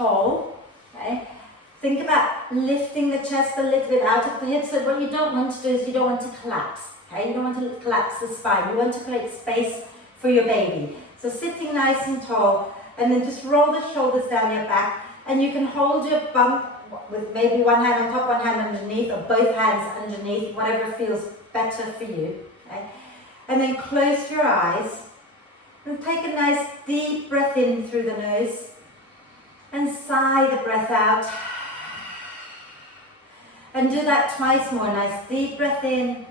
tall, okay? Think about lifting the chest a little bit out of the hips. So what you don't want to do is you don't want to collapse, okay? You don't want to collapse the spine. You want to create space for your baby. So sitting nice and tall, and then just roll the shoulders down your back, and you can hold your bump with maybe one hand on top, one hand underneath, or both hands underneath, whatever feels better for you, okay? And then close your eyes, and take a nice deep breath in through the nose, and sigh the breath out. And do that twice more. Nice deep breath in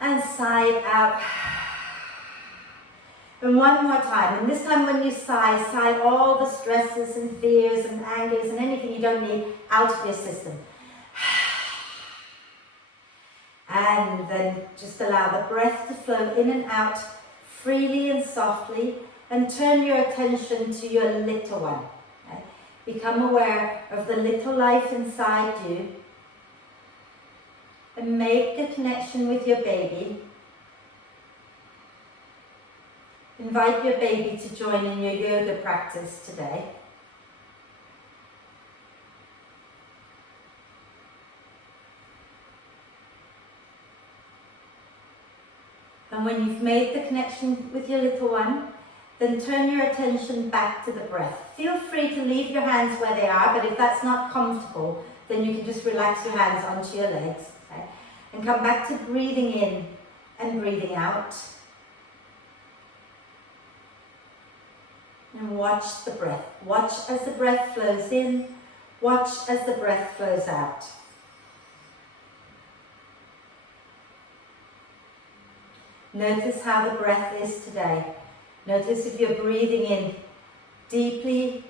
and sigh it out. And one more time. And this time when you sigh, sigh all the stresses and fears and angers and anything you don't need out of your system. And then just allow the breath to flow in and out freely and softly, and turn your attention to your little one. Okay? Become aware of the little life inside you, and make a connection with your baby. Invite your baby to join in your yoga practice today. And when you've made the connection with your little one, then turn your attention back to the breath. Feel free to leave your hands where they are, but if that's not comfortable, then you can just relax your hands onto your legs. Okay? And come back to breathing in and breathing out. And watch the breath. Watch as the breath flows in. Watch as the breath flows out. Notice how the breath is today. Notice if you're breathing in deeply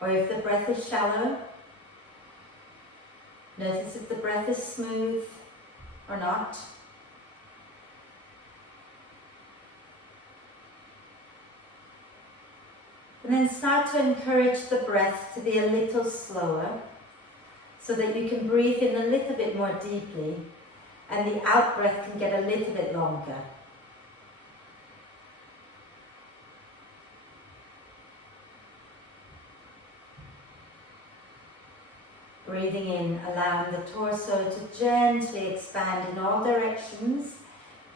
or if the breath is shallow. Notice if the breath is smooth or not. And then start to encourage the breath to be a little slower so that you can breathe in a little bit more deeply and the out breath can get a little bit longer. Breathing in, allowing the torso to gently expand in all directions.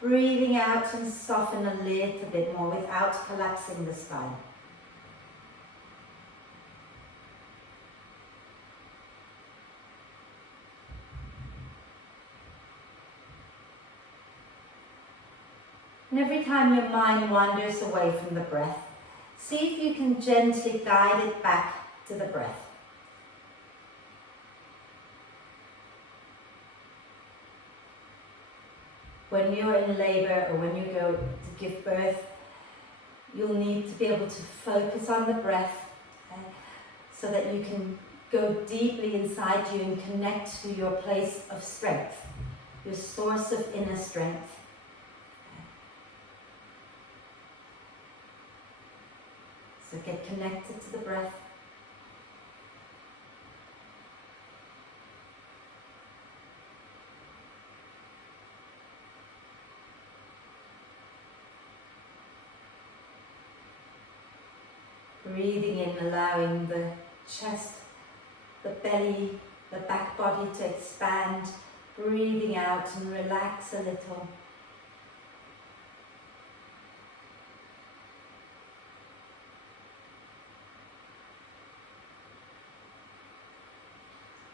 Breathing out and soften a little bit more without collapsing the spine. And every time your mind wanders away from the breath, see if you can gently guide it back to the breath. When you're in labor or when you go to give birth, you'll need to be able to focus on the breath, okay, so that you can go deeply inside you and connect to your place of strength, your source of inner strength. So get connected to the breath. Breathing in, allowing the chest, the belly, the back body to expand. Breathing out and relax a little.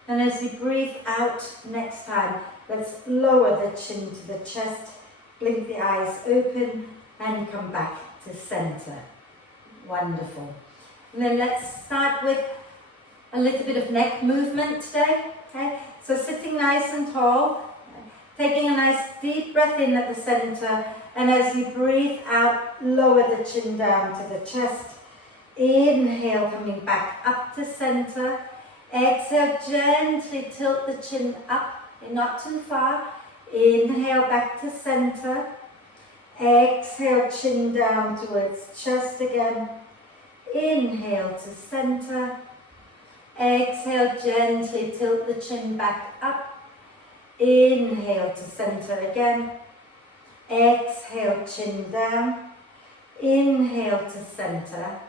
And as you breathe out next time, let's lower the chin to the chest, blink the eyes open, and come back to center. Wonderful. And then let's start with a little bit of neck movement today. Okay? So sitting nice and tall, taking a nice deep breath in at the center, and as you breathe out, lower the chin down to the chest. Inhale, coming back up to center. Exhale, gently tilt the chin up, not too far. Inhale, back to center. Exhale, chin down towards chest again. Inhale to center. Exhale, gently tilt the chin back up. Inhale to center again. Exhale, chin down. Inhale to center.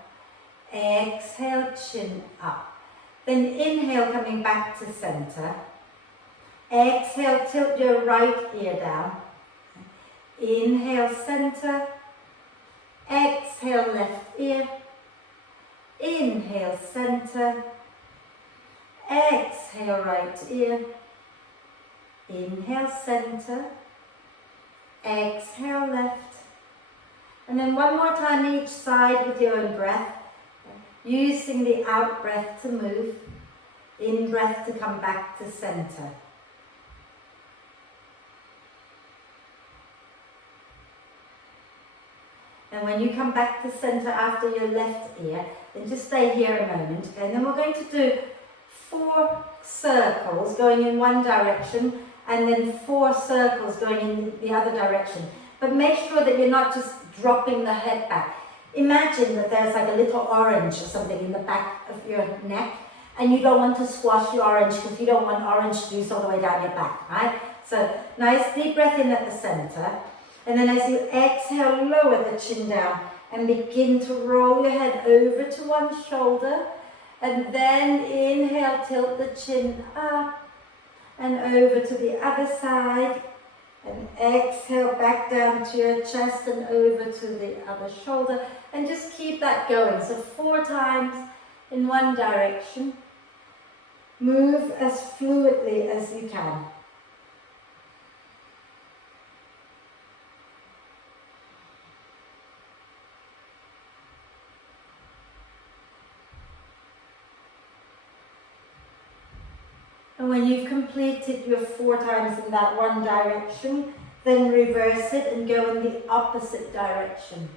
Exhale, chin up. Then inhale, coming back to center. Exhale, tilt your right ear down. Inhale, center. Exhale, left ear. Inhale, center. Exhale, right ear. Inhale, center. Exhale, left. And then one more time each side with your own breath. Using the out breath to move. In breath to come back to center. And when you come back to center after your left ear, then just stay here a moment. Okay? And then we're going to do 4 circles going in one direction and then 4 circles going in the other direction. But make sure that you're not just dropping the head back. Imagine that there's like a little orange or something in the back of your neck and you don't want to squash the orange because you don't want orange juice all the way down your back, right? So nice deep breath in at the center. And then as you exhale, lower the chin down and begin to roll your head over to one shoulder. And then inhale, tilt the chin up and over to the other side. And exhale, back down to your chest and over to the other shoulder. And just keep that going. So 4 times in one direction. Move as fluidly as you can. And when you've completed your 4 times in that one direction, then reverse it and go in the opposite direction.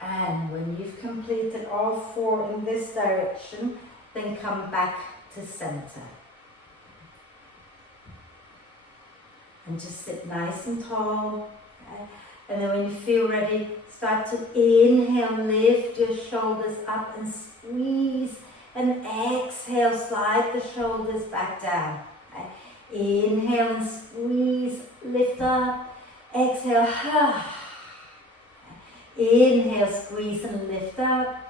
And when you've completed all 4 in this direction, then come back to center. And just sit nice and tall. Okay? And then when you feel ready, start to inhale, lift your shoulders up and squeeze. And exhale, slide the shoulders back down. Okay? Inhale and squeeze, lift up. Exhale, inhale, squeeze and lift up.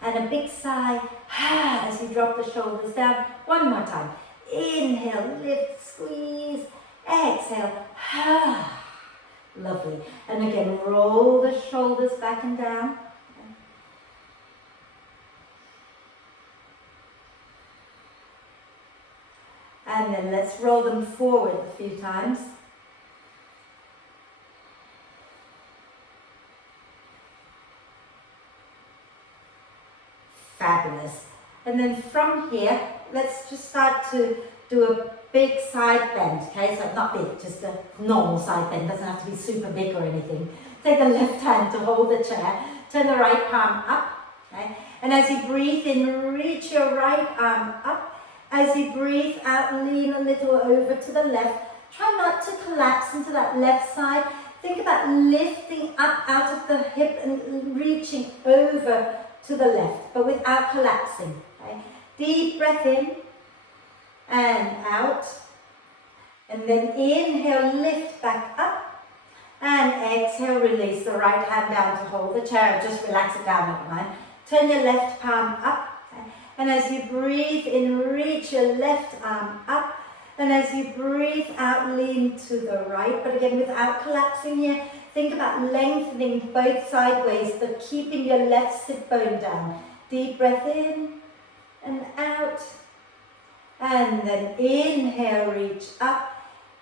And a big sigh as you drop the shoulders down. One more time. Inhale, lift, squeeze. Exhale. Lovely. And again, roll the shoulders back and down. And then let's roll them forward a few times. Fabulous. And then from here, let's just start to do a big side bend, okay? So not big, just a normal side bend. Doesn't have to be super big or anything. Take the left hand to hold the chair. Turn the right palm up, okay? And as you breathe in, reach your right arm up. As you breathe out, lean a little over to the left. Try not to collapse into that left side. Think about lifting up out of the hip and reaching over to the left, but without collapsing. Okay? Deep breath in and out. And then inhale, lift back up. And exhale, release the right hand down to hold the chair. Just relax it down at the moment. Turn your left palm up. Okay? And as you breathe in, reach your left arm up. And as you breathe out, lean to the right. But again, without collapsing here, think about lengthening both sideways, but keeping your left sit bone down. Deep breath in and out. And then inhale, reach up.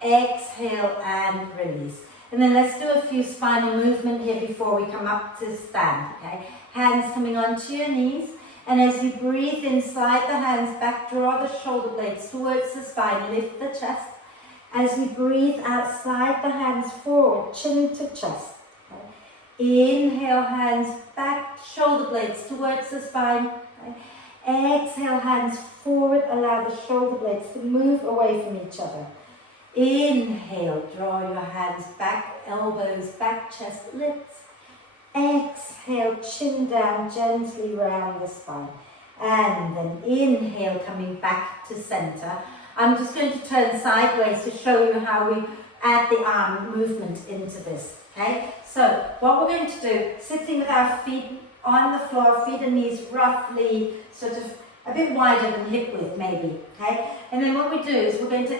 Exhale and release. And then let's do a few spinal movement here before we come up to stand. Okay? Hands coming onto your knees. And as you breathe in, slide the hands back, draw the shoulder blades towards the spine, lift the chest. As you breathe out, slide the hands forward, chin to chest. Okay. Inhale, hands back, shoulder blades towards the spine. Okay. Exhale, hands forward, allow the shoulder blades to move away from each other. Inhale, draw your hands back, elbows back, chest lifts. Exhale, chin down, gently round the spine. And then inhale, coming back to center. I'm just going to turn sideways to show you how we add the arm movement into this, okay? So what we're going to do, sitting with our feet on the floor, feet and knees roughly sort of a bit wider than hip width maybe, okay? And then what we do is we're going to,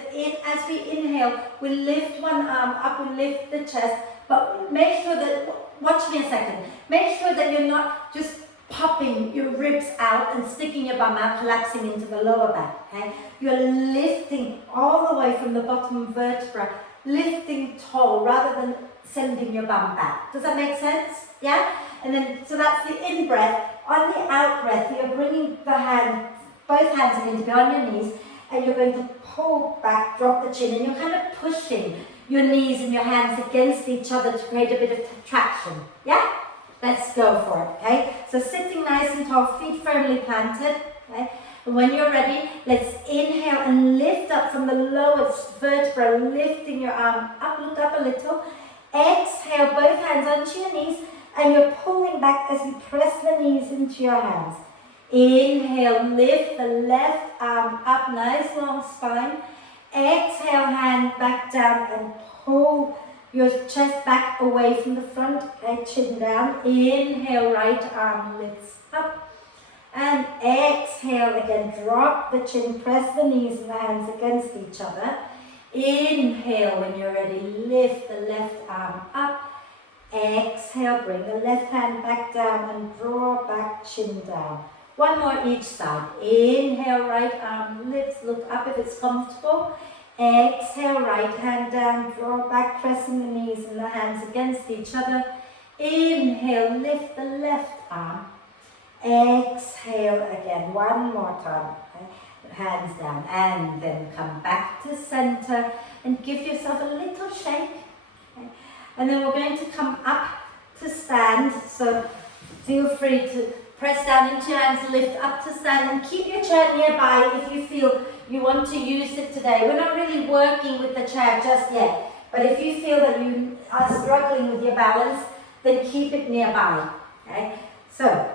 as we inhale, we lift one arm up, we lift the chest, but make sure that, watch me a second, make sure that you're not just popping your ribs out and sticking your bum out, collapsing into the lower back, okay? You're lifting all the way from the bottom vertebra, lifting tall rather than sending your bum back. Does that make sense? Yeah? And then, so that's the in-breath. On the out-breath, you're bringing the hand, both hands are going to be on your knees, and you're going to pull back, drop the chin, and you're kind of pushing your knees and your hands against each other to create a bit of traction. Yeah? Let's go for it, okay? So sitting nice and tall, feet firmly planted, okay? And when you're ready, let's inhale and lift up from the lowest vertebra, lifting your arm up, look up a little. Exhale, both hands onto your knees, and you're pulling back as you press the knees into your hands. Inhale, lift the left arm up, nice long spine. Exhale, hand back down and pull your chest back away from the front, okay, chin down. Inhale, right arm lifts up. And exhale again, drop the chin, press the knees and the hands against each other. Inhale, when you're ready, lift the left arm up. Exhale, bring the left hand back down and draw back, chin down. One more each side. Inhale, right arm lifts, look up if it's comfortable. Exhale, right hand down, draw back, pressing the knees and the hands against each other. Inhale, lift the left arm. Exhale again, one more time. Okay. Hands down, and then come back to center and give yourself a little shake. Okay. And then we're going to come up to stand, so feel free to press down into your hands, lift up to stand, and keep your chair nearby if you feel you want to use it today. We're not really working with the chair just yet, but if you feel that you are struggling with your balance, then keep it nearby. Okay? So,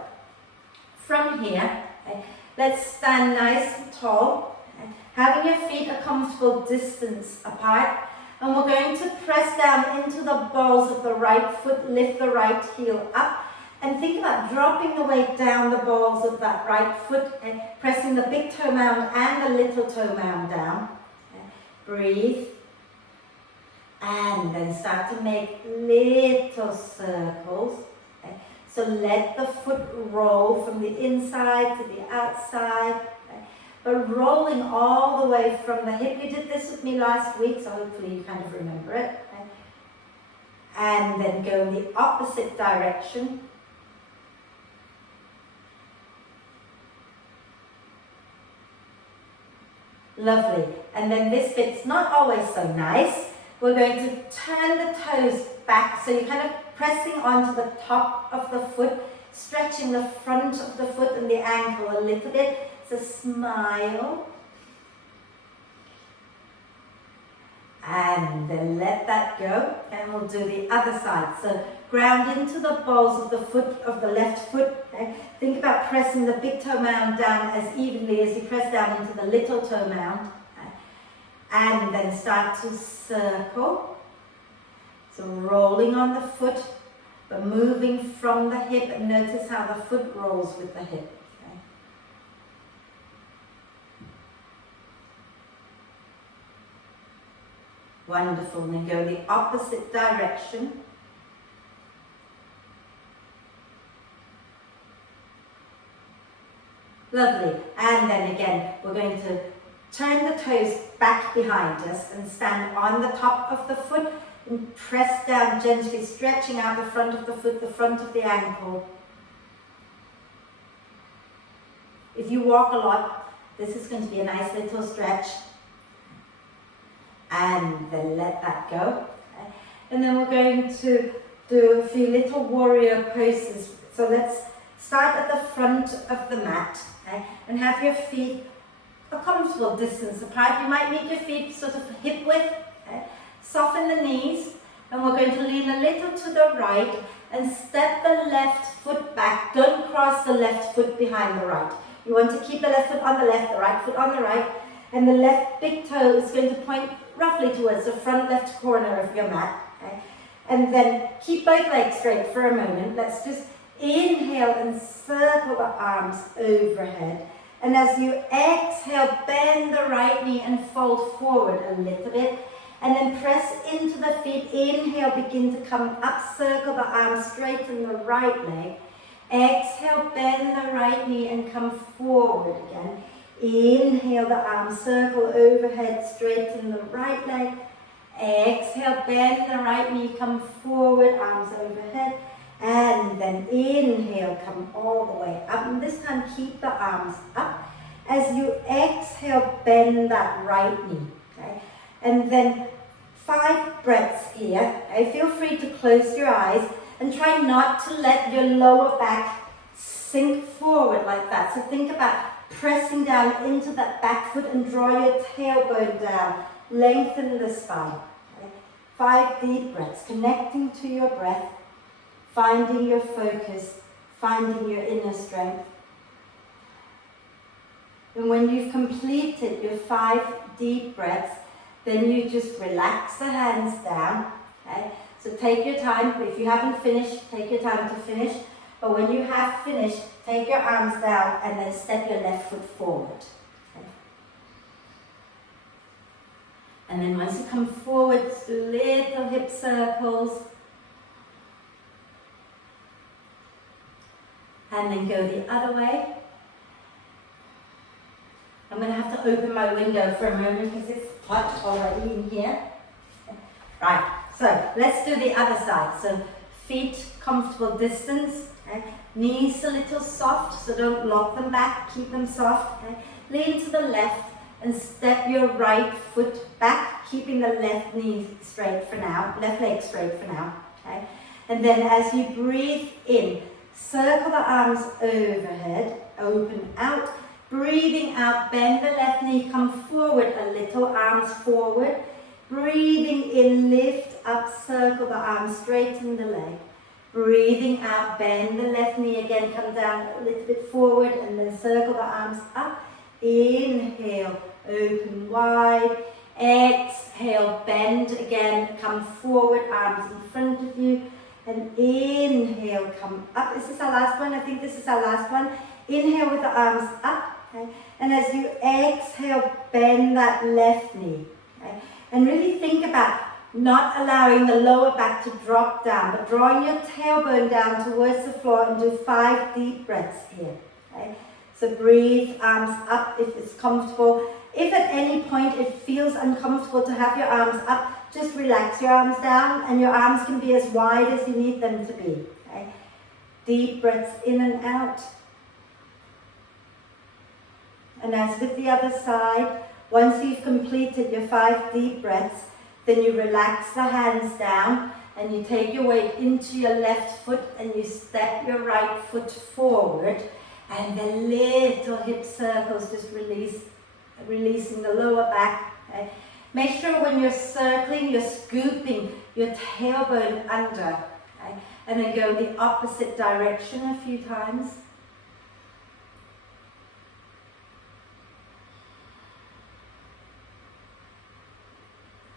from here, okay, let's stand nice and tall, okay, having your feet a comfortable distance apart, and we're going to press down into the balls of the right foot, lift the right heel up, and think about dropping the weight down the balls of that right foot and pressing the big toe mound and the little toe mound down. Okay. Breathe. And then start to make little circles. Okay. So let the foot roll from the inside to the outside. Okay. But rolling all the way from the hip. You did this with me last week, so hopefully you kind of remember it. Okay. And then go in the opposite direction. Lovely. And then this bit's not always so nice. We're going to turn the toes back, so you're kind of pressing onto the top of the foot, stretching the front of the foot and the ankle a little bit. So smile. And then let that go. And we'll do the other side. So ground into the balls of the foot, of the left foot. Okay? Think about pressing the big toe mound down as evenly as you press down into the little toe mound. Okay? And then start to circle. So rolling on the foot, but moving from the hip, and notice how the foot rolls with the hip. Okay? Wonderful. And then go the opposite direction. Lovely. And then again, we're going to turn the toes back behind us and stand on the top of the foot and press down gently, stretching out the front of the foot, the front of the ankle. If you walk a lot, this is going to be a nice little stretch. And then let that go. Okay. And then we're going to do a few little warrior poses. So let's start at the front of the mat. Okay, and have your feet a comfortable distance apart. You might need your feet sort of hip width, Okay? Soften the knees, and we're going to lean a little to the right and step the left foot back. Don't cross the left foot behind the right. You want to keep the left foot on the left, the right foot on the right, and the left big toe is going to point roughly towards the front left corner of your mat. Okay? And then keep both legs straight for a moment. Let's just inhale and circle the arms overhead. And as you exhale, bend the right knee and fold forward a little bit. And then press into the feet. Inhale, begin to come up, circle the arms, straighten the right leg. Exhale, bend the right knee and come forward again. Inhale the arms, circle overhead, straighten the right leg. Exhale, bend the right knee, come forward, arms overhead. And then inhale, come all the way up. And this time keep the arms up. As you exhale, bend that right knee. Okay? And then 5 breaths here. Okay? Feel free to close your eyes and try not to let your lower back sink forward like that. So think about pressing down into that back foot and draw your tailbone down. Lengthen the spine. Okay? 5 deep breaths, connecting to your breath. Finding your focus, finding your inner strength. And when you've completed your 5 deep breaths, then you just relax the hands down. Okay? So take your time. If you haven't finished, take your time to finish. But when you have finished, take your arms down and then step your left foot forward. Okay? And then once you come forward, little hip circles. And then go the other way. I'm going to have to open my window for a moment because it's hot already in here. Right, so let's do the other side. So feet comfortable distance. Okay? Knees a little soft, so don't lock them back, keep them soft. Okay? Lean to the left and step your right foot back, keeping the left knee straight for now, left leg straight for now. Okay? And then as you breathe in, circle the arms overhead, open out. Breathing out, bend the left knee, come forward a little, arms forward. Breathing in, lift up, circle the arms, straighten the leg. Breathing out, bend the left knee again, come down a little bit forward and then circle the arms up. Inhale, open wide. Exhale, bend again, come forward, arms in front of you. And inhale, come up. Is this our last one? I think this is our last one. Inhale with the arms up. Okay? And as you exhale, bend that left knee. Okay? And really think about not allowing the lower back to drop down, but drawing your tailbone down towards the floor and do 5 deep breaths here. Okay? So breathe, arms up if it's comfortable. If at any point it feels uncomfortable to have your arms up, just relax your arms down and your arms can be as wide as you need them to be. Okay? Deep breaths in and out. And as with the other side, once you've completed your 5 deep breaths, then you relax the hands down and you take your weight into your left foot and you step your right foot forward and then little hip circles, just releasing the lower back. Okay? Make sure when you're circling, you're scooping your tailbone under. Okay? And then go the opposite direction a few times.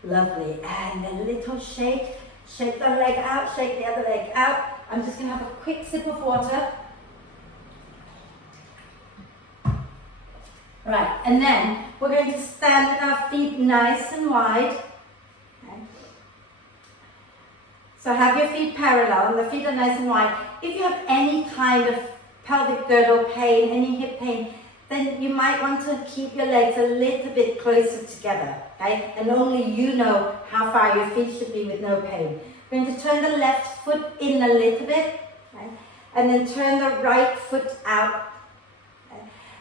Lovely. And a little shake. Shake the leg out, shake the other leg out. I'm just going to have a quick sip of water. Right, and then we're going to stand with our feet nice and wide. Okay. So have your feet parallel and the feet are nice and wide. If you have any kind of pelvic girdle pain, any hip pain, then you might want to keep your legs a little bit closer together. Okay? And only you know how far your feet should be with no pain. We're going to turn the left foot in a little bit. Okay? And then turn the right foot out.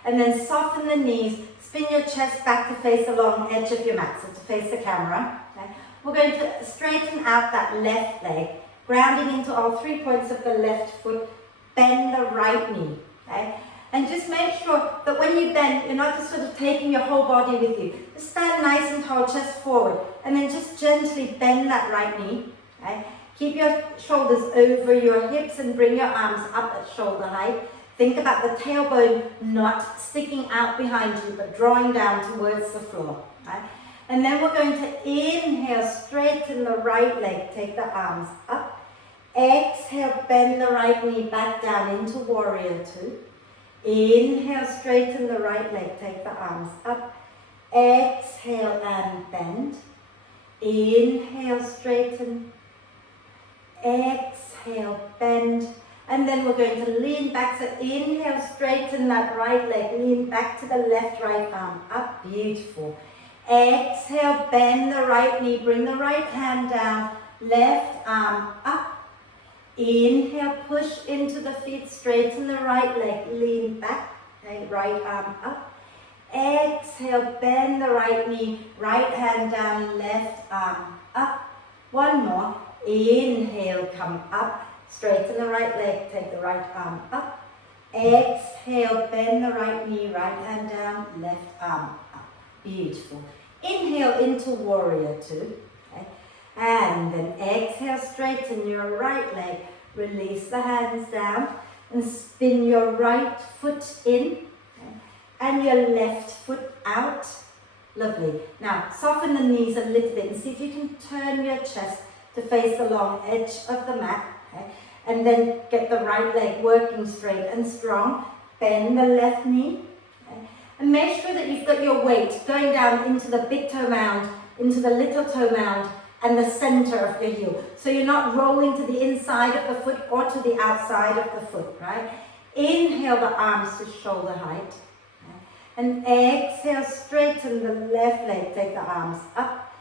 And then soften the knees, spin your chest back to face the long edge of your mat, so to face the camera. Okay? We're going to straighten out that left leg, grounding into all 3 points of the left foot, bend the right knee. Okay? And just make sure that when you bend, you're not just sort of taking your whole body with you. Just stand nice and tall, chest forward, and then just gently bend that right knee. Okay? Keep your shoulders over your hips and bring your arms up at shoulder height. Think about the tailbone not sticking out behind you, but drawing down towards the floor. Okay? And then we're going to inhale, straighten the right leg, take the arms up. Exhale, bend the right knee back down into warrior two. Inhale, straighten the right leg, take the arms up. Exhale and bend. Inhale, straighten. Exhale, bend. And then we're going to lean back. So inhale, straighten that right leg, lean back to the left right arm up. Beautiful. Exhale, bend the right knee, bring the right hand down, left arm up. Inhale, push into the feet, straighten the right leg, lean back, okay, right arm up. Exhale, bend the right knee, right hand down, left arm up. One more. Inhale, come up, straighten the right leg, take the right arm up. Exhale, bend the right knee, right hand down, left arm up. Beautiful. Inhale into warrior two. Okay. And then exhale, straighten your right leg, release the hands down and spin your right foot in, okay, and your left foot out. Lovely. Now soften the knees a little bit and see if you can turn your chest to face the long edge of the mat, okay, and then get the right leg working straight and strong. Bend the left knee, okay, and make sure that you've got your weight going down into the big toe mound, into the little toe mound, and the center of your heel. So you're not rolling to the inside of the foot or to the outside of the foot, right? Inhale the arms to shoulder height. Okay? And exhale, straighten the left leg, take the arms up.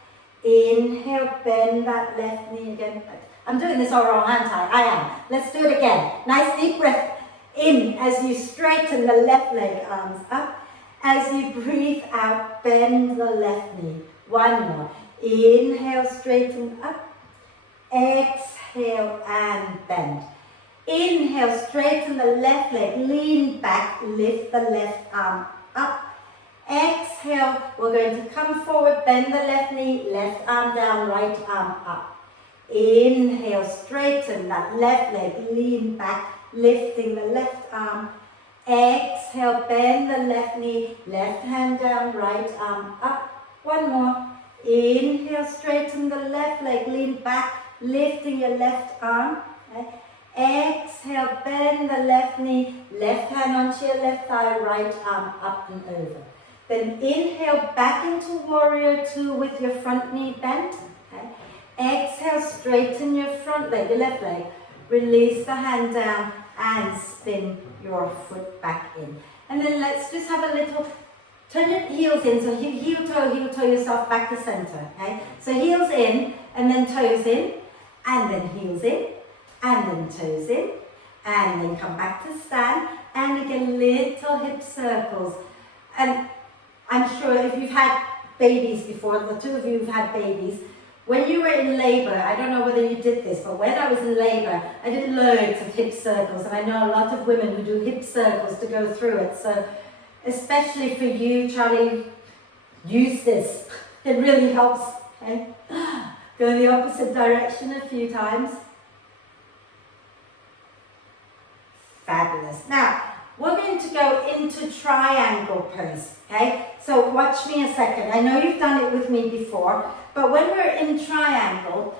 Inhale, bend that left knee again. I'm doing this all wrong, aren't I? I am. Let's do it again. Nice deep breath in as you straighten the left leg, arms up. As you breathe out, bend the left knee. One more. Inhale, straighten up. Exhale and bend. Inhale, straighten the left leg, lean back, lift the left arm up. Exhale, we're going to come forward, bend the left knee, left arm down, right arm up. Inhale, straighten that left leg, lean back, lifting the left arm. Exhale, bend the left knee, left hand down, right arm up. One more. Inhale, straighten the left leg, lean back, lifting your left arm. Okay. Exhale, bend the left knee, left hand onto your left thigh, right arm up and over. Then inhale back into warrior two with your front knee bent. Okay. Exhale, straighten your front leg, your left leg. Release the hand down and spin your foot back in. And then let's just have a little, turn your heels in, so heel toe yourself back to center, okay? So heels in, and then toes in, and then heels in, and then toes in, and then come back to stand, and again, little hip circles. And I'm sure if you've had babies before, the two of you have had babies, when you were in labor, I don't know whether you did this, but when I was in labor, I did loads of hip circles, and I know a lot of women who do hip circles to go through it, so especially for you, Charlie, use this. It really helps, okay? Go in the opposite direction a few times. Fabulous. Now, we're going to go into triangle pose, okay? So watch me a second. I know you've done it with me before, but when we're in triangle,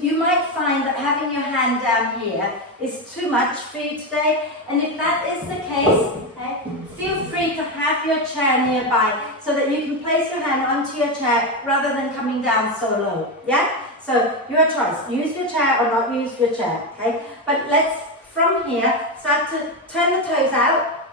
you might find that having your hand down here is too much for you today. And if that is the case, okay, feel free to have your chair nearby so that you can place your hand onto your chair rather than coming down so low, yeah? So your choice, use your chair or not use your chair, okay? But let's, from here, start to turn the toes out,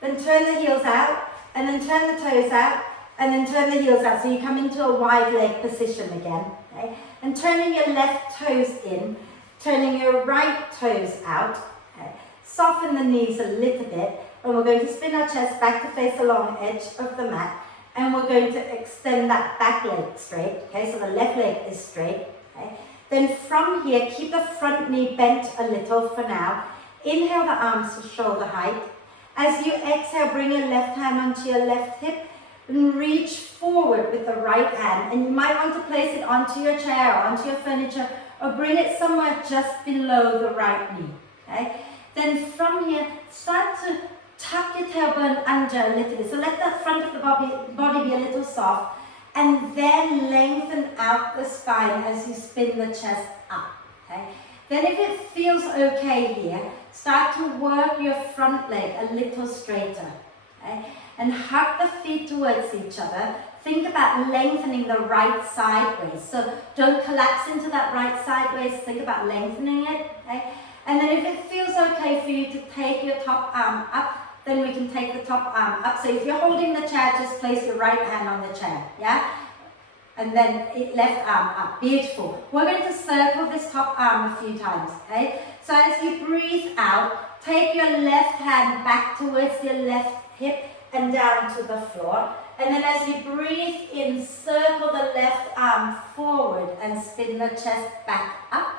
then turn the heels out, and then turn the toes out, and then turn the heels out. So you come into a wide leg position again, okay? And turning your left toes in, turning your right toes out, okay? Soften the knees a little bit, and we're going to spin our chest back to face the long edge of the mat, and we're going to extend that back leg straight, okay? So the left leg is straight, okay? Then from here, keep the front knee bent a little for now. Inhale the arms to shoulder height, As you exhale, bring your left hand onto your left hip and reach forward with the right hand. And you might want to place it onto your chair or onto your furniture, or bring it somewhere just below the right knee. Okay? Then from here, start to tuck your tailbone under a little bit. So let the front of the body be a little soft. And then lengthen out the spine as you spin the chest up. Okay? Then if it feels okay here, start to work your front leg a little straighter. Okay? And hug the feet towards each other. Think about lengthening the right sideways. So don't collapse into that right sideways. Think about lengthening it. Okay? And then if it feels okay for you to take your top arm up, then we can take the top arm up. So if you're holding the chair, just place your right hand on the chair. Yeah? And then left arm up. Beautiful. We're going to circle this top arm a few times. Okay? So as you breathe out, take your left hand back towards your left hip and down to the floor. And then as you breathe in, circle the left arm forward and spin the chest back up.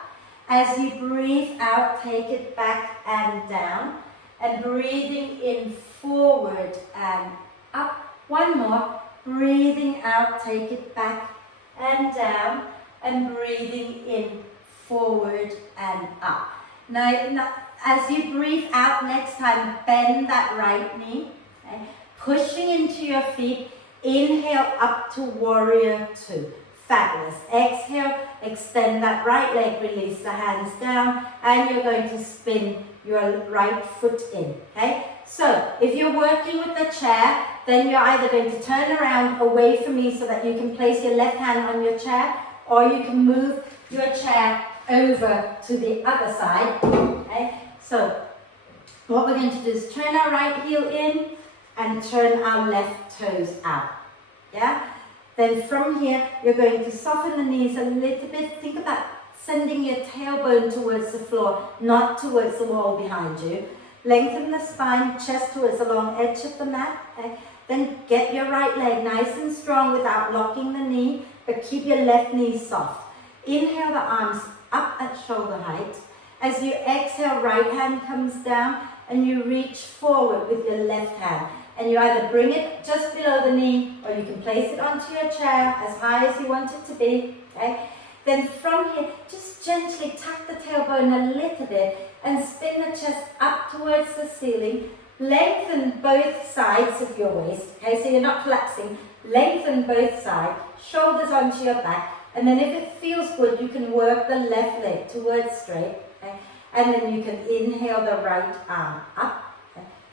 As you breathe out, take it back and down. And breathing in, forward and up. One more. Breathing out, take it back and down. And breathing in, forward and up. Now as you breathe out next time, bend that right knee. Okay? Pushing into your feet. Inhale up to warrior two. Fabulous. Exhale, extend that right leg, release the hands down, and you're going to spin your right foot in. Okay? So, if you're working with the chair, then you're either going to turn around away from me so that you can place your left hand on your chair, or you can move your chair over to the other side. Okay? So, what we're going to do is turn our right heel in and turn our left toes out. Yeah? Then from here, you're going to soften the knees a little bit. Think about sending your tailbone towards the floor, not towards the wall behind you. Lengthen the spine, chest towards the long edge of the mat. Okay? Then get your right leg nice and strong without locking the knee, but keep your left knee soft. Inhale the arms up at shoulder height. As you exhale, right hand comes down and you reach forward with your left hand. And you either bring it just below the knee, or you can place it onto your chair as high as you want it to be. Okay? Then from here, just gently tuck the tailbone a little bit and spin the chest up towards the ceiling. Lengthen both sides of your waist. Okay, so you're not collapsing. Lengthen both sides, shoulders onto your back. And then if it feels good, you can work the left leg towards straight. Okay? And then you can inhale the right arm up.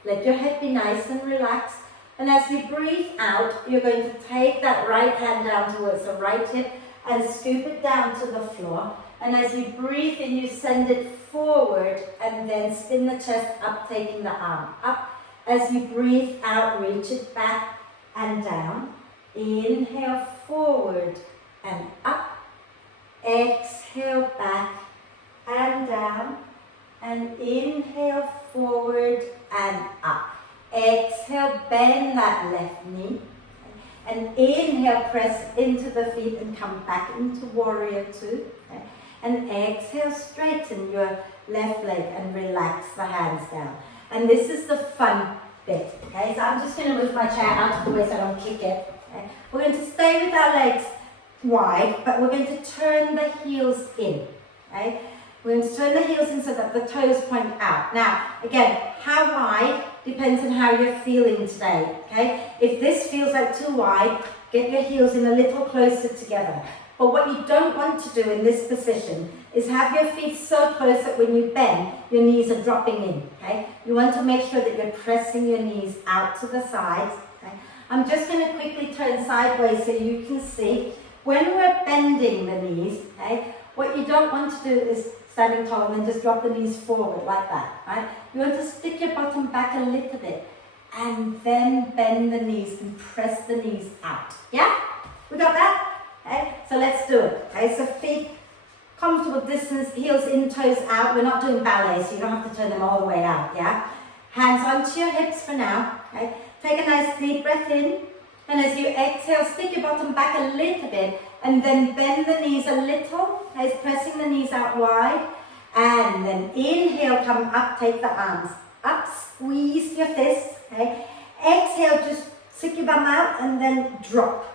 Let your head be nice and relaxed. And as you breathe out, you're going to take that right hand down towards the right hip and scoop it down to the floor. And as you breathe in, you send it forward and then spin the chest up, taking the arm up. As you breathe out, reach it back and down. Inhale forward and up. Exhale back and down. And inhale forward and up. Exhale, bend that left knee. And inhale, press into the feet and come back into warrior two. Okay? And exhale, straighten your left leg and relax the hands down. And this is the fun bit. Okay, so I'm just going to move my chair out of the way so I don't kick it. Okay? We're going to stay with our legs wide, but we're going to turn the heels in. Okay? We're going to turn the heels in so that the toes point out. Now, again, how wide depends on how you're feeling today, okay? If this feels like too wide, get your heels in a little closer together. But what you don't want to do in this position is have your feet so close that when you bend, your knees are dropping in, okay? You want to make sure that you're pressing your knees out to the sides, okay? I'm just going to quickly turn sideways so you can see. When we're bending the knees, okay, what you don't want to do is standing tall and then just drop the knees forward like that, right? You want to stick your bottom back a little bit and then bend the knees and press the knees out. Yeah? We got that? Okay, so let's do it. Okay, so feet, comfortable distance, heels in, toes out. We're not doing ballet, so you don't have to turn them all the way out, yeah? Hands onto your hips for now. Okay? Take a nice deep breath in. And as you exhale, stick your bottom back a little bit and then bend the knees a little, as pressing the knees out wide. And then inhale, come up, take the arms up, squeeze your fists, okay? Exhale, just stick your bum out and then drop.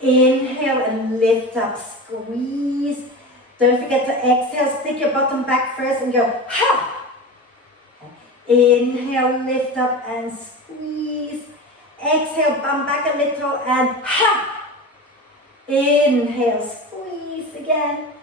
Inhale and lift up, squeeze. Don't forget to exhale, stick your bottom back first and go, ha! Okay. Inhale, lift up and squeeze. Exhale, bum back a little and ha! Inhale, squeeze again.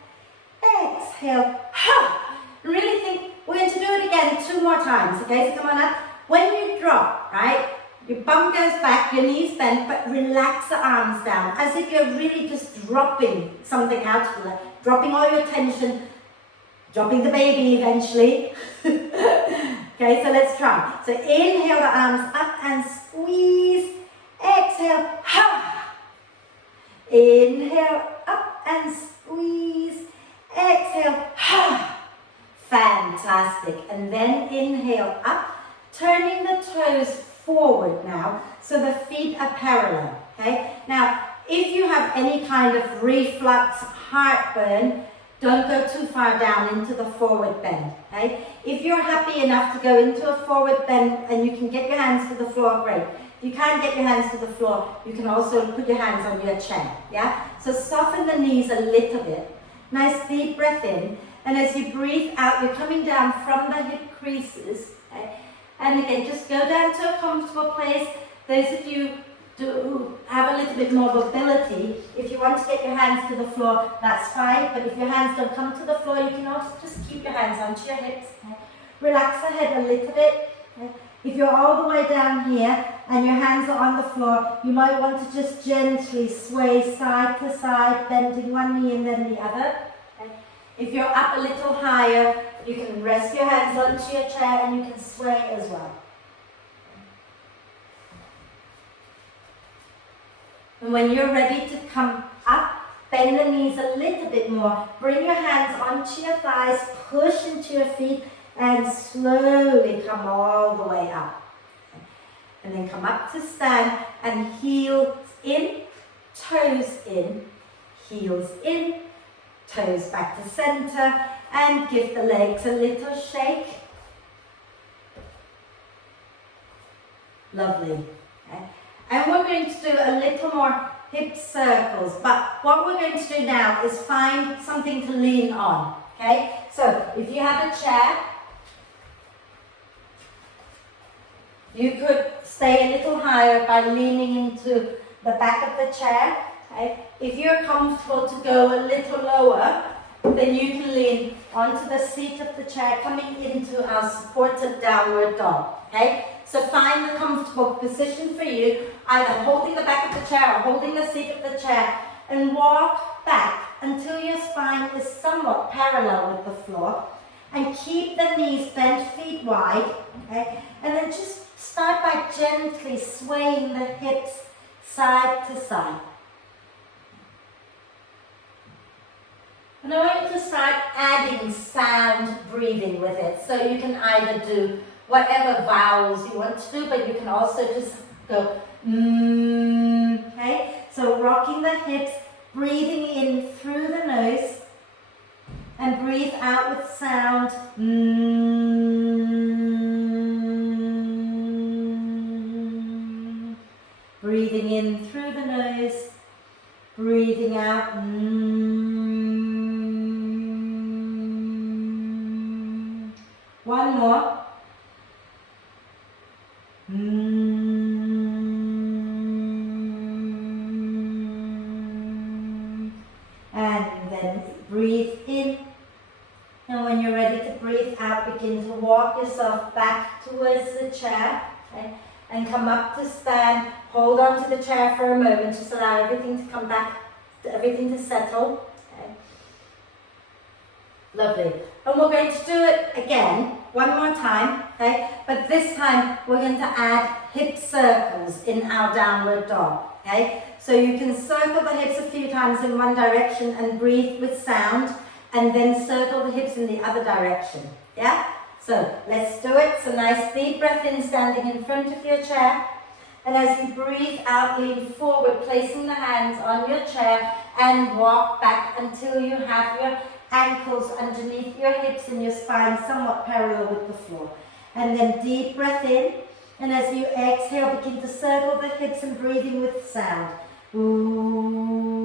Exhale, ha! Really think, we're going to do it again 2 more times, okay? So come on up. When you drop, right, your bum goes back, your knees bend, but relax the arms down, as if you're really just dropping something out of there, dropping all your tension, dropping the baby eventually. Okay, so let's try. So inhale the arms up and squeeze. Exhale, ha! Inhale, up and squeeze. Exhale, ha! Fantastic. And then inhale up, turning the toes forward now, so the feet are parallel, okay? Now, if you have any kind of reflux, heartburn, don't go too far down into the forward bend, okay? If you're happy enough to go into a forward bend and you can get your hands to the floor, great. If you can't get your hands to the floor, you can also put your hands on your chair, yeah? So soften the knees a little bit. Nice deep breath in, and as you breathe out, you're coming down from the hip creases, okay? And again, just go down to a comfortable place. Those of you who have a little bit more mobility, if you want to get your hands to the floor, that's fine. But if your hands don't come to the floor, you can also just keep your hands onto your hips. Okay? Relax the head a little bit. Okay? If you're all the way down here and your hands are on the floor, you might want to just gently sway side to side, bending one knee and then the other. Okay? If you're up a little higher, you can rest your hands onto your chair and you can sway as well. And when you're ready to come up, bend the knees a little bit more. Bring your hands onto your thighs, push into your feet, and slowly come all the way up. And then come up to stand and heels in, toes in, heels in, toes back to center, and give the legs a little shake. Lovely. Okay. And we're going to do a little more hip circles, but what we're going to do now is find something to lean on. Okay, so if you have a chair, you could stay a little higher by leaning into the back of the chair. Okay? If you're comfortable to go a little lower, then you can lean onto the seat of the chair, coming into our supported downward dog. Okay? So find the comfortable position for you, either holding the back of the chair or holding the seat of the chair, and walk back until your spine is somewhat parallel with the floor. And keep the knees bent, feet wide. Okay? And then just start by gently swaying the hips side to side. And I want you to start adding sound breathing with it. So you can either do whatever vowels you want to do, but you can also just go okay? So rocking the hips, breathing in through the nose, and breathe out with sound. Breathing in through the nose, breathing out. One more. And then breathe in. And when you're ready to breathe out, begin to walk yourself back towards the chair. Okay? And come up to stand. Hold on to the chair for a moment. Just allow everything to come back, everything to settle. Okay? Lovely. And we're going to do it again, one more time, okay? But this time we're going to add hip circles in our downward dog, okay? So you can circle the hips a few times in one direction and breathe with sound, and then circle the hips in the other direction, yeah? So let's do it. So nice deep breath in, standing in front of your chair. And as you breathe out, lean forward, placing the hands on your chair, and walk back until you have your ankles underneath your hips and your spine somewhat parallel with the floor. And then deep breath in. And as you exhale, begin to circle the hips and breathing with sound. Ooh.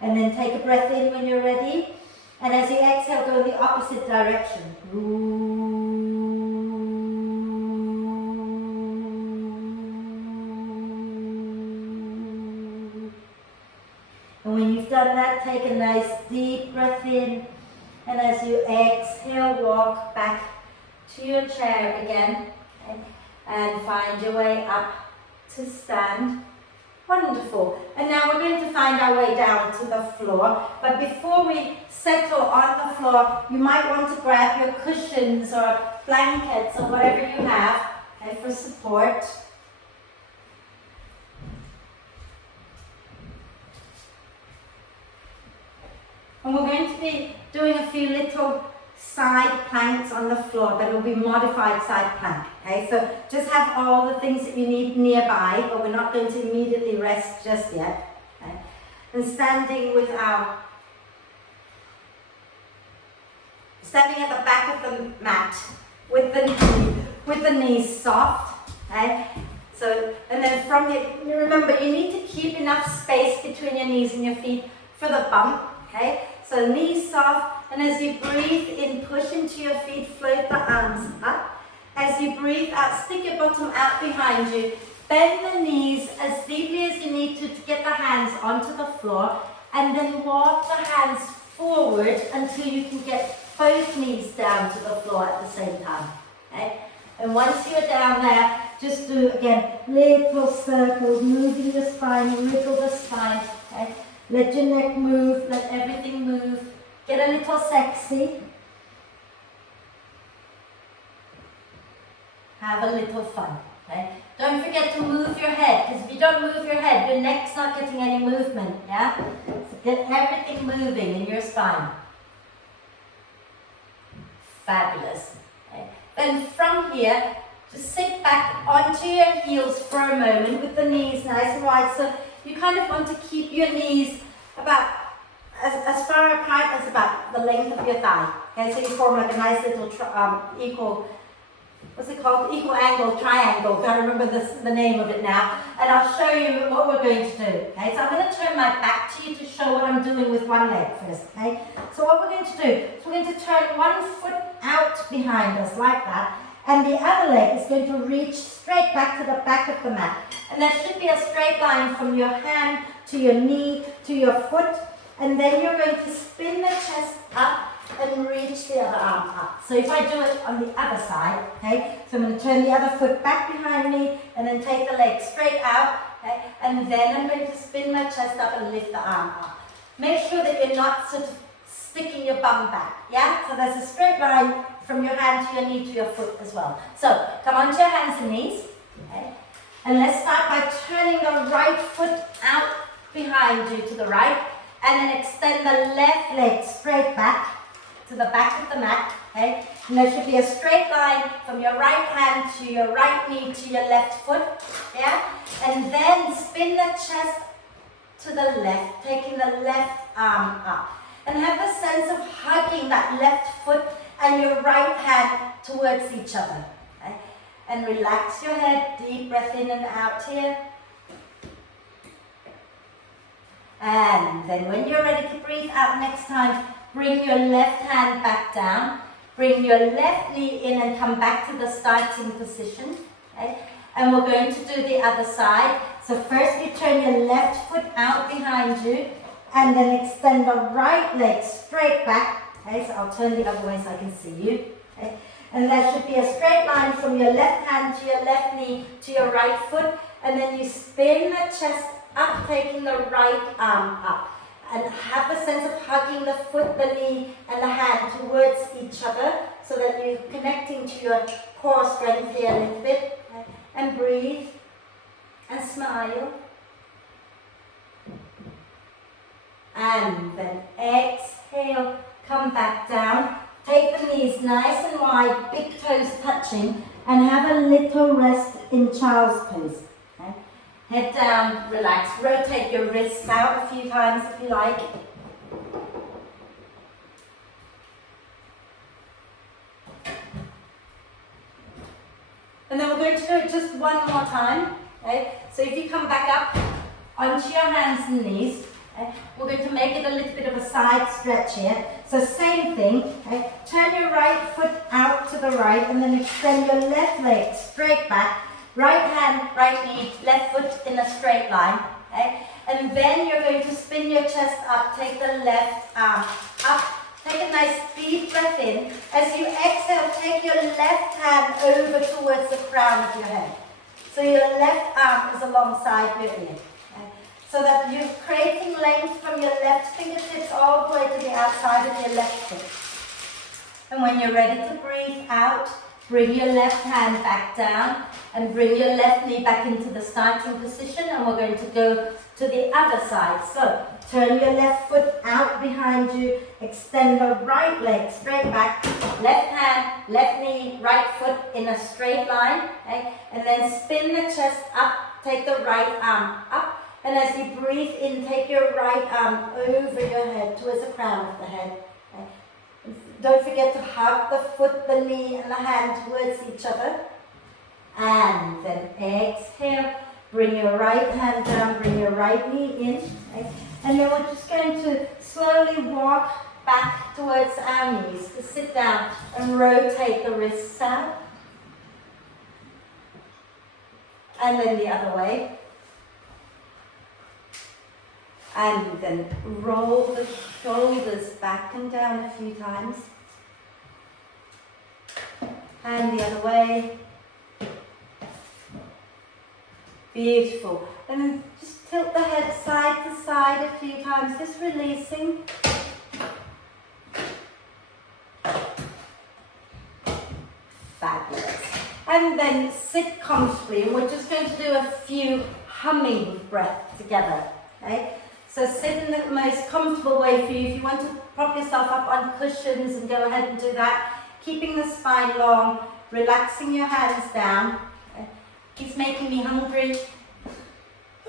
And then take a breath in when you're ready. And as you exhale, go in the opposite direction. And when you've done that, take a nice deep breath in. And as you exhale, walk back to your chair again. Okay? And find your way up to stand. Wonderful. And now we're going to find our way down to the floor. But before we settle on the floor, you might want to grab your cushions or blankets or whatever you have, okay, for support. And we're going to be doing a few little side planks on the floor that will be modified side plank. Okay, so just have all the things that you need nearby, but we're not going to immediately rest just yet. Okay? And standing at the back of the mat with the knees soft. Okay? So, and then from here, remember you need to keep enough space between your knees and your feet for the bump. Okay? So knees soft, and as you breathe in, push into your feet, float the arms up. As you breathe out, stick your bottom out behind you. Bend the knees as deeply as you need to get the hands onto the floor, and then walk the hands forward until you can get both knees down to the floor at the same time. Okay? And once you're down there, just do, again, little circles, moving the spine, wriggle the spine. Okay? Let your neck move, let everything move. Get a little sexy. Have a little fun. Okay? Don't forget to move your head, because if you don't move your head, your neck's not getting any movement. Yeah? So get everything moving in your spine. Fabulous. Okay? Then from here, just sit back onto your heels for a moment with the knees nice and wide. So you kind of want to keep your knees about as far apart as about the length of your thigh. Okay, so you form like a nice little equal, what's it called? Equal angle triangle. Can't remember the name of it now. And I'll show you what we're going to do. Okay, so I'm going to turn my back to you to show what I'm doing with one leg first. Okay, so what we're going to do is we're going to turn one foot out behind us like that, and the other leg is going to reach straight back to the back of the mat. And there should be a straight line from your hand to your knee to your foot. And then you're going to spin the chest up and reach the other arm up. So if I do it on the other side, okay, so I'm going to turn the other foot back behind me and then take the leg straight out, okay, and then I'm going to spin my chest up and lift the arm up. Make sure that you're not sort of sticking your bum back, yeah? So there's a straight line from your hand to your knee to your foot as well. So come onto your hands and knees, okay, and let's start by turning the right foot out behind you to the right, and then extend the left leg straight back to the back of the mat, okay? And there should be a straight line from your right hand to your right knee to your left foot, yeah? And then spin the chest to the left, taking the left arm up. And have the sense of hugging that left foot and your right hand towards each other, okay? And relax your head, deep breath in and out here. And then when you're ready to breathe out next time, bring your left hand back down, bring your left knee in and come back to the starting position. Okay? And we're going to do the other side. So first you turn your left foot out behind you and then extend the right leg straight back. Okay? So I'll turn the other way so I can see you. Okay? And there should be a straight line from your left hand to your left knee to your right foot, and then you spin the chest up, taking the right arm up, and have a sense of hugging the foot, the knee, and the hand towards each other so that you're connecting to your core strength here a little bit. Okay? And breathe and smile. And then exhale, come back down. Take the knees nice and wide, big toes touching, and have a little rest in child's pose. Head down, relax, rotate your wrists out a few times if you like. And then we're going to do it just one more time. Okay? So if you come back up onto your hands and knees, okay? We're going to make it a little bit of a side stretch here. So same thing, okay? Turn your right foot out to the right and then extend your left leg straight back. Right hand, right knee, left foot in a straight line. Okay? And then you're going to spin your chest up, take the left arm up. Take a nice deep breath in. As you exhale, take your left hand over towards the crown of your head. So your left arm is alongside your ear. Okay? So that you're creating length from your left fingertips all the way to the outside of your left foot. And when you're ready to breathe out, bring your left hand back down and bring your left knee back into the starting position, and we're going to go to the other side. So turn your left foot out behind you, extend the right leg straight back, left hand, left knee, right foot in a straight line, okay? And then spin the chest up, take the right arm up, and as you breathe in, take your right arm over your head towards the crown of the head. Okay? Don't forget to hug the foot, the knee, and the hand towards each other. And then exhale, bring your right hand down, bring your right knee in. Okay? And then we're just going to slowly walk back towards our knees to sit down and rotate the wrists out. And then the other way. And then roll the shoulders back and down a few times. And the other way. Beautiful. And then just tilt the head side to side a few times, just releasing. Fabulous. And then sit comfortably, and we're just going to do a few humming breaths together. Okay? So sit in the most comfortable way for you. If you want to prop yourself up on cushions and go ahead and do that, keeping the spine long, relaxing your hands down. Okay? He's making me hungry.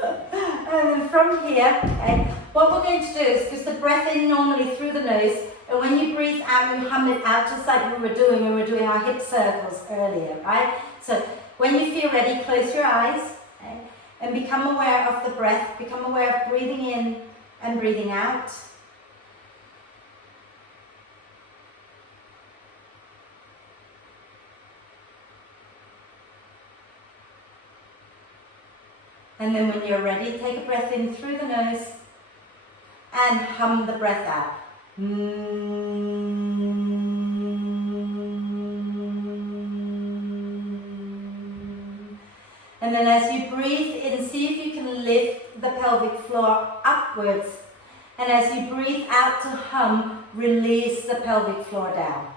And then from here, okay, what we're going to do is just the breath in normally through the nose, and when you breathe out, you hum it out just like we were doing when we were doing our hip circles earlier, right? So when you feel ready, close your eyes, okay, and become aware of the breath, become aware of breathing in and breathing out. And then when you're ready, take a breath in through the nose and hum the breath out. And then as you breathe in, see if you can lift the pelvic floor upwards. And as you breathe out to hum, release the pelvic floor down.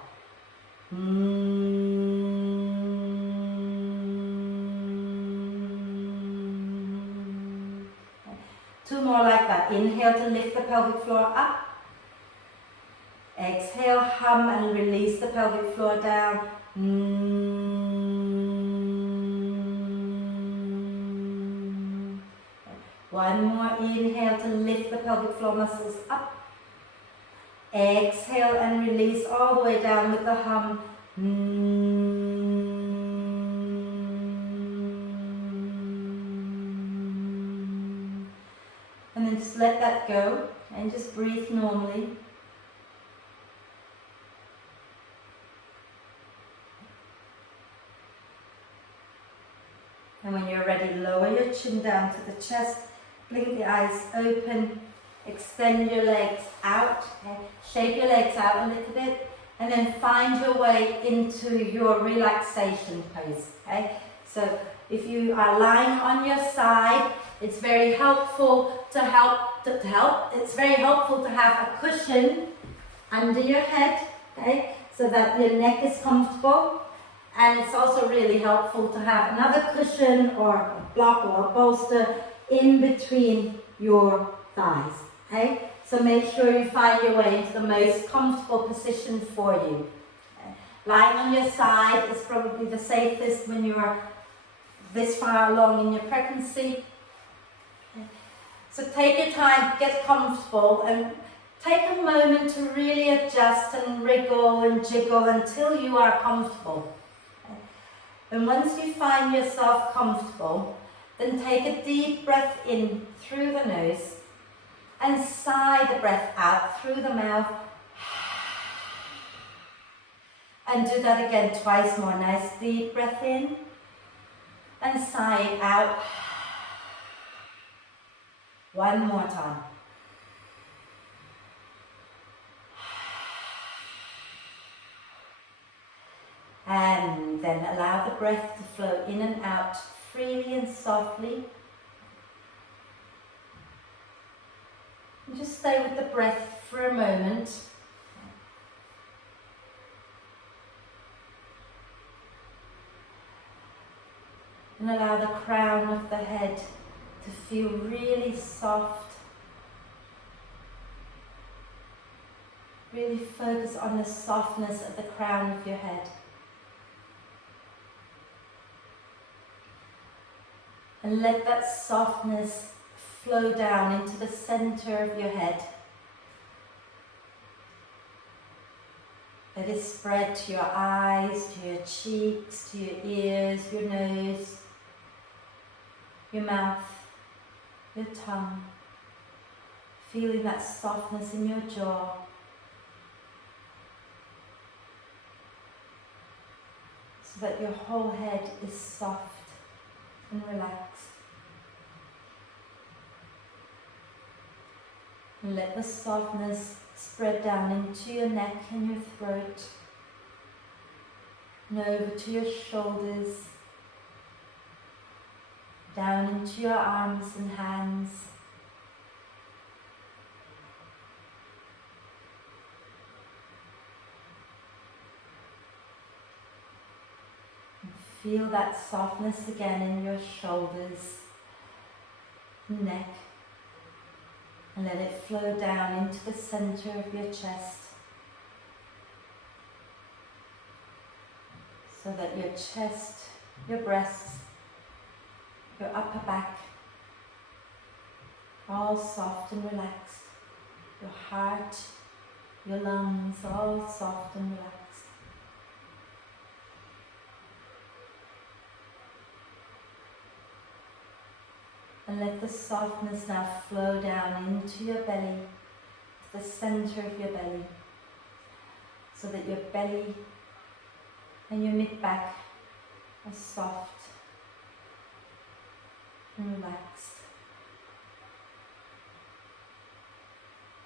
Two more like that. Inhale to lift the pelvic floor up. Exhale, hum and release the pelvic floor down. One more inhale to lift the pelvic floor muscles up. Exhale and release all the way down with the hum. And then just let that go and just breathe normally. And when you're ready, lower your chin down to the chest, blink the eyes open, extend your legs out, okay? Shape your legs out a little bit, and then find your way into your relaxation pose. Okay? So if you are lying on your side, it's very helpful it's very helpful to have a cushion under your head, okay? So that your neck is comfortable. And it's also really helpful to have another cushion or a block or a bolster in between your thighs, okay? So make sure you find your way into the most comfortable position for you. Okay? Lying on your side is probably the safest when you are this far along in your pregnancy. Okay? So take your time, get comfortable, and take a moment to really adjust and wriggle and jiggle until you are comfortable. And once you find yourself comfortable, then take a deep breath in through the nose and sigh the breath out through the mouth. And do that again twice more. Nice deep breath in and sigh it out. One more time. And then allow the breath to flow in and out freely and softly. And just stay with the breath for a moment. And allow the crown of the head to feel really soft. Really focus on the softness of the crown of your head. And let that softness flow down into the center of your head. Let it spread to your eyes, to your cheeks, to your ears, your nose, your mouth, your tongue. Feeling that softness in your jaw. So that your whole head is soft and relaxed. And let the softness spread down into your neck and your throat, and over to your shoulders, down into your arms and hands, and feel that softness again in your shoulders, neck, and let it flow down into the center of your chest, so that your chest, your breasts, your upper back, all soft and relaxed. Your heart, your lungs, all soft and relaxed. And let the softness now flow down into your belly, to the center of your belly, so that your belly and your mid-back are soft and relaxed.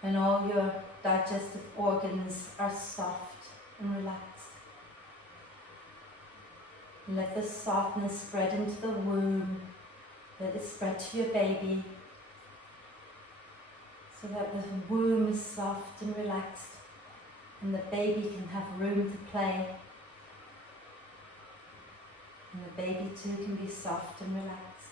And all your digestive organs are soft and relaxed. And let the softness spread into the womb. Let it spread to your baby, so that the womb is soft and relaxed, and the baby can have room to play. And the baby too can be soft and relaxed.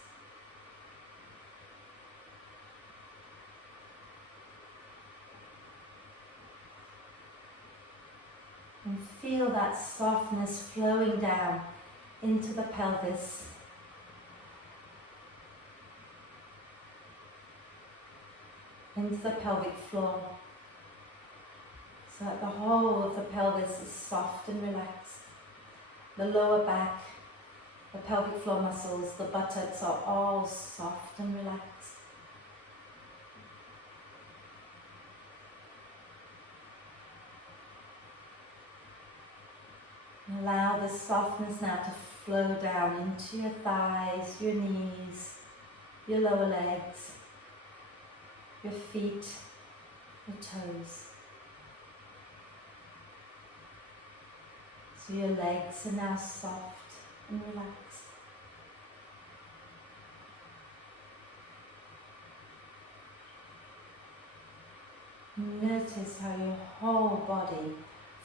And feel that softness flowing down into the pelvis. Into the pelvic floor, so that the whole of the pelvis is soft and relaxed. The lower back, the pelvic floor muscles, the buttocks are all soft and relaxed. Allow the softness now to flow down into your thighs, your knees, your lower legs, your feet, your toes. So your legs are now soft and relaxed. Notice how your whole body,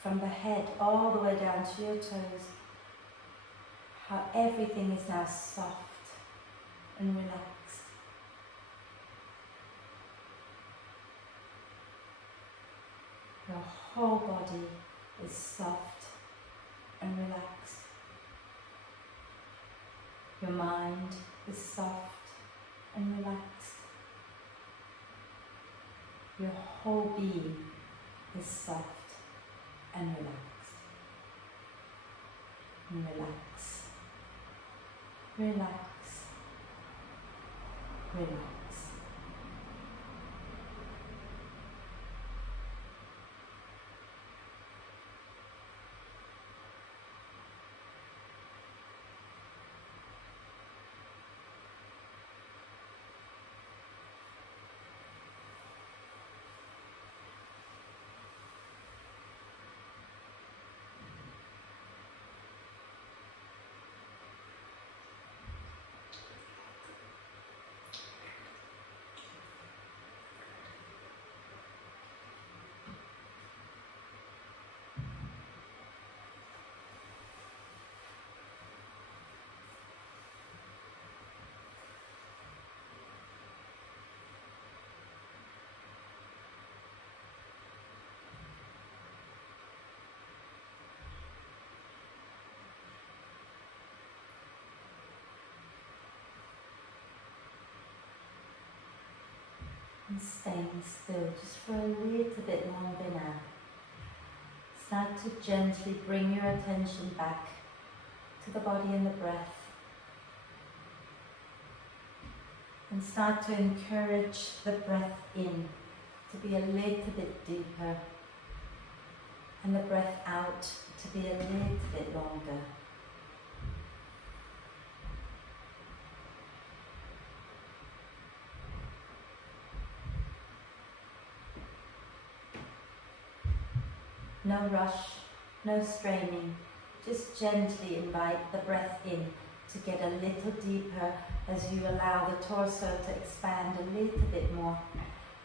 from the head all the way down to your toes, how everything is now soft and relaxed. Your whole body is soft and relaxed. Your mind is soft and relaxed. Your whole being is soft and relaxed. And relax Relax. Relax. And staying still just for a little bit longer now. Start to gently bring your attention back to the body and the breath. And start to encourage the breath in to be a little bit deeper. And the breath out to be a little bit longer. No rush, no straining, just gently invite the breath in to get a little deeper as you allow the torso to expand a little bit more,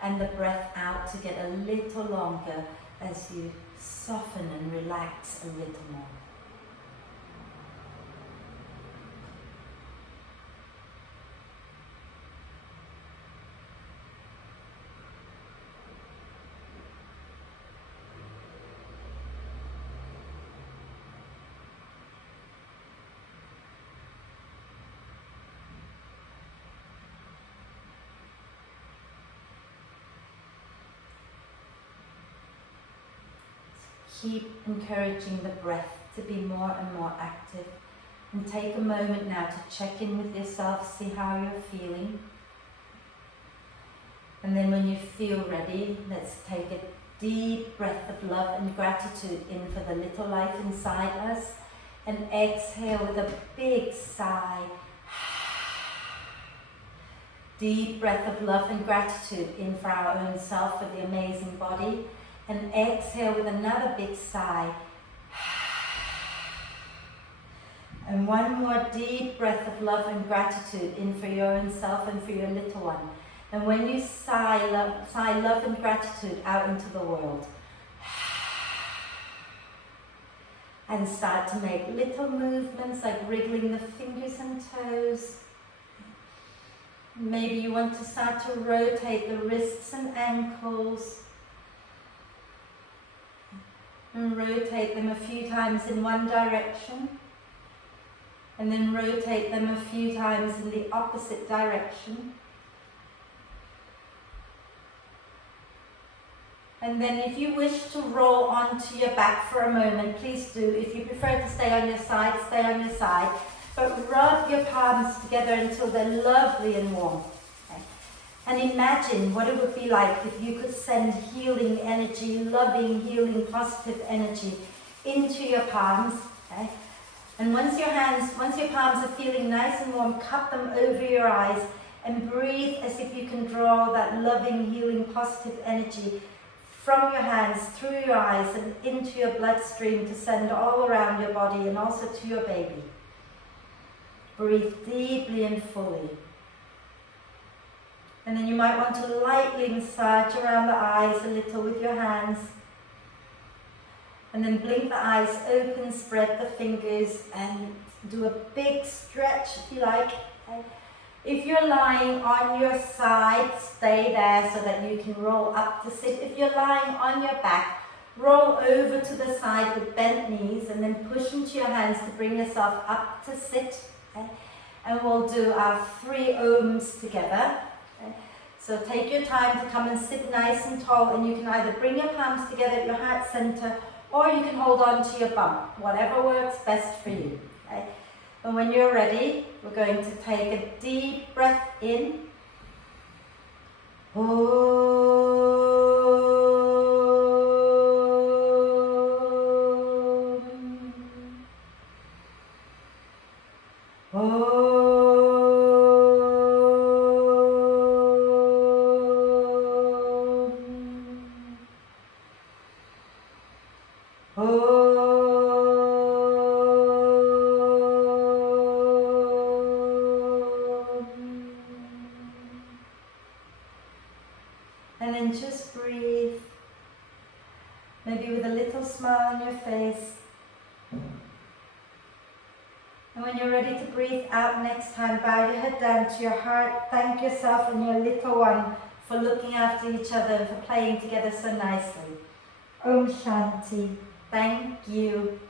and the breath out to get a little longer as you soften and relax a little more. Keep encouraging the breath to be more and more active, and take a moment now to check in with yourself, see how you're feeling. And then when you feel ready, let's take a deep breath of love and gratitude in for the little life inside us, and exhale with a big sigh. Deep breath of love and gratitude in for our own self, for the amazing body. And exhale with another big sigh. And one more deep breath of love and gratitude in for your own self and for your little one. And when you sigh love and gratitude out into the world. And start to make little movements like wriggling the fingers and toes. Maybe you want to start to rotate the wrists and ankles. And rotate them a few times in one direction, and then rotate them a few times in the opposite direction. And then if you wish to roll onto your back for a moment, please do. If you prefer to stay on your side, stay on your side, but rub your palms together until they're lovely and warm. And imagine what it would be like if you could send healing energy, loving, healing, positive energy into your palms. Okay? And once your palms are feeling nice and warm, cup them over your eyes and breathe as if you can draw that loving, healing, positive energy from your hands, through your eyes and into your bloodstream to send all around your body and also to your baby. Breathe deeply and fully. And then you might want to lightly massage around the eyes a little with your hands. And then blink the eyes open, spread the fingers, and do a big stretch if you like. Okay. If you're lying on your side, stay there so that you can roll up to sit. If you're lying on your back, roll over to the side with bent knees and then push into your hands to bring yourself up to sit. Okay. And we'll do our 3 ohms together. Okay. So take your time to come and sit nice and tall, and you can either bring your palms together at your heart center or you can hold on to your bum, whatever works best for you. Okay? And when you're ready, we're going to take a deep breath in. Om. Om. And then just breathe, maybe with a little smile on your face. And when you're ready to breathe out next time, bow your head down to your heart. Thank yourself and your little one for looking after each other and for playing together so nicely. Om Shanti. Thank you.